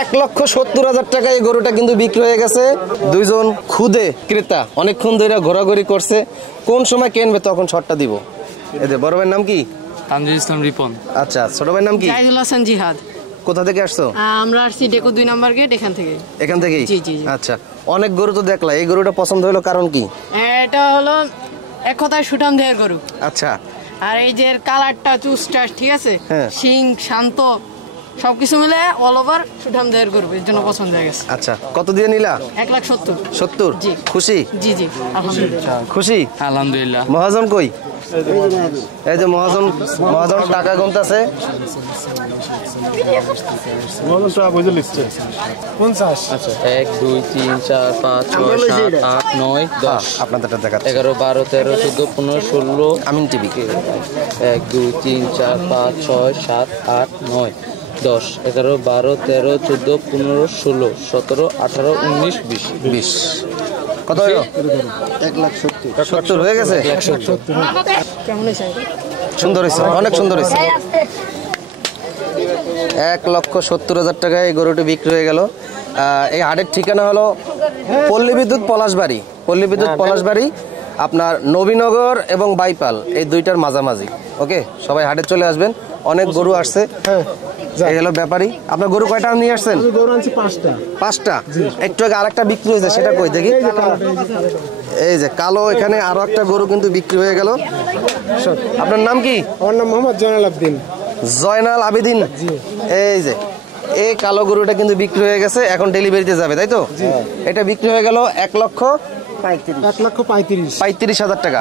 1,70,000 টাকা এই গরুটা কিন্তু বিক্রি হয়ে গেছে। দুইজন খুদে ক্রেতা অনেকক্ষণ ধরে ঘোরাঘুরি করছে, কোন সময় কিনবে তখন শর্টটা দিব। এদের বড় ভাইয়ের নাম কি? তানজিল ইসলাম রিপন। আচ্ছা, ছোট ভাইয়ের নাম কি? জাহিদুল হাসান জিহাদ। কোথা থেকে আসছো? আমরা আসছি ডেকো 2 নাম্বার গেট এখান থেকে। এখান থেকেই? জি জি। আচ্ছা, অনেক গরু তো দেখলা, এই গরুটা পছন্দ হলো কারণ কি? এটা হলো এক কথায় সুঠাম দেহের গরু। আচ্ছা, আর এই যে কালারটা চুসটা ঠিক আছে, হ্যাঁ। সিং শান্ত সবকিছু মিলে অল ওভার সুঠাম দেহের গরু, এর জন্য পছন্দ হয়ে গেছে। আচ্ছা, কত দিয়ে নিলা? 1,70,000। 70? জি। খুশি? জি জি আলহামদুলিল্লাহ। খুশি? আলহামদুলিল্লাহ। মহাজন কই? এই যে মহাজন টাকা গুনতেছে। আচ্ছা, 1 2 3 4 5 6 7 8 9 10 আপনাদেরটা দেখাচ্ছি। 11 12 13 14 15 16 আমিন টিভি। 1 2 3 4 5 6 7 8 9 10 11 12 13 14 15 16 17 18 19 20 20 কত হলো? 1,70,000 হয়ে গেছে। কেমন হয়েছে? সুন্দর হয়েছে, অনেক সুন্দর হয়েছে। 1,70,000 টাকায় এই গরুটি বিক্রি হয়ে গেল। এই হাটের ঠিকানা হলো পল্লী বিদ্যুৎ পলাশবাড়ি। পল্লী বিদ্যুৎ পলাশবাড়ি আপনার নবীনগর এবং বাইপাল এই দুইটার মাঝামাঝি। ওকে, সবাই হাটে চলে আসবেন, অনেক গরু আসছে। এই হলো ব্যাপারী। আপনার গরু কয়টা নিয়ে আসছেন? গরু আনছি 5টা। 5টা? একটু আগে আরেকটা বিক্রি হয়েছে, সেটা কই দেখি। এই যে কালো, এখানে আরো একটা গরু কিন্তু বিক্রি হয়ে গেল। আপনার নাম কি? আমার নাম মোহাম্মদ জয়নাল আবেদিন। জয়নাল আবেদিন। এই যে এই কালো গরুটা কিন্তু বিক্রি হয়ে গেছে, এখন ডেলিভারিতে যাবে, তাই তো? এটা বিক্রি হয়ে গেল 1,35,000 টাকা।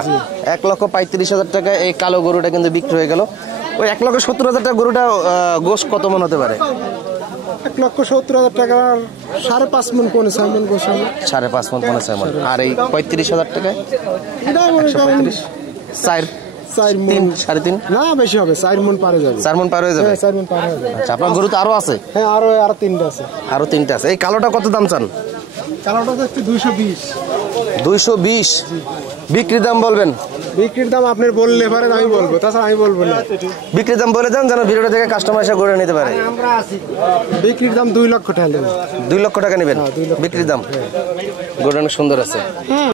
1,35,000 টাকা এই কালো গরুটা কিন্তু বিক্রি হয়ে গেল। ওই 1,70,000 টাকা গরুটা গোশ কত মন হতে পারে? 1,70,000 টাকার 5.5 মন, 6 মন গোশ হবে। 5.5 মন, 6 মন। আর এই 35,000 টাকায় এটা মনে করেন 4 মন, 3.5 না বেশি হবে, 4 মন পার হয়ে যাবে। 4 মন পার হয়ে যাবে। 4 মন পার হয়ে যাবে। আচ্ছা, আপনার গরু তো আরো আছে? হ্যাঁ, আরো 3টা আছে। আরো 3টা আছে। এই কালোটা কত দাম চান? কালোটা হচ্ছে 220। 220 বিক্রির দাম বলবেন? বিক্রির দাম আপনি বললে পারেন, আমি বলবো, তাছাড়া আমি বলবো না। বিক্রির দাম বলে দেন, যেন ভিডিওটা দেখে কাস্টমার এসে গড়ে নিতে পারে। বিক্রির দাম 2 লক্ষ টাকা। 2 লক্ষ টাকা নেবেন বিক্রির দাম? গরুটা অনেক সুন্দর আছে।